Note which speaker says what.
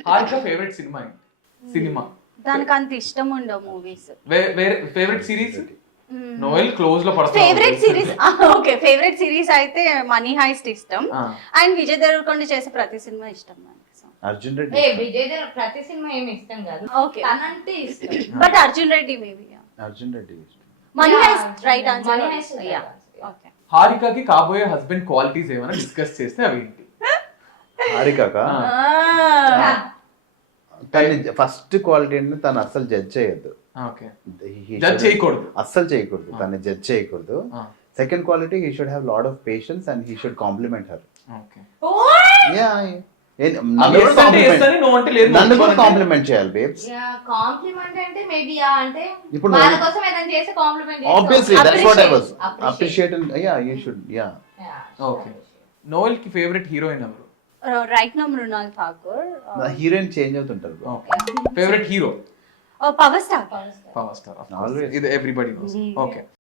Speaker 1: Harika favourite cinema ఏంటి? Cinema
Speaker 2: దానికి అంత ఇష్టం ఉండవు movies.
Speaker 1: Favourite series? Noel close లో పడతాడు.
Speaker 2: Favourite series okay, favourite series అయితే మనీ హైస్ట్ ఇష్టం. అండ్ విజయ్ దేవరకొండ చేసే ప్రతి సినిమా ఇష్టం నాకు.
Speaker 3: అర్జున్ రెడ్డి
Speaker 4: విజయ్ దేవర ప్రతి సినిమా ఏమి ఇష్టం కాదు,
Speaker 2: ఓకే
Speaker 4: తనంటే ఇష్టం.
Speaker 2: But Arjun Reddy maybe.
Speaker 3: Arjun Reddy
Speaker 2: Money Heist right answer.
Speaker 4: Money Heist is right
Speaker 2: yeah
Speaker 4: answer, yeah.
Speaker 2: Okay.
Speaker 1: హారికకి కాబోయే హస్బెండ్ క్వాలిటీస్ ఏమైనా డిస్కస్ చేస్తే అవి ఏంటి?
Speaker 3: హారికాక కానీ ఫస్ట్ క్వాలిటీ అంటే తను అస్సలు జడ్జ్ చేయొద్దు,
Speaker 1: ఓకే, జడ్జ్ చేయకూడదు,
Speaker 3: అస్సలు చేయకూడదు, తను జడ్జ్ చేయకూడదు. Second quality he should have lot of patience and he should compliment her.
Speaker 1: Okay,
Speaker 3: నన్ను కూడా కాంప్లిమెంట్ చేయాలి బేబ్స్.
Speaker 4: కాంప్లిమెంట్ అంటే మేబీ అంటే
Speaker 3: ఇప్పుడు
Speaker 4: వాళ్ళ కోసం ఏదైనా చేస్తే compliment
Speaker 3: obviously that's what I was appreciate. Yeah you should. Yeah
Speaker 1: okay. Noel కి ఫేవరెట్ హీరోయిన్ ఎవరు?
Speaker 2: Right now Mrunal Thakur.
Speaker 3: Heroine change అవుతుంటారు.
Speaker 1: Favourite hero?
Speaker 2: Power star.
Speaker 1: Power star,
Speaker 3: Always.
Speaker 1: ఇది ఎవ్రీబడి నోస్. ఓకే,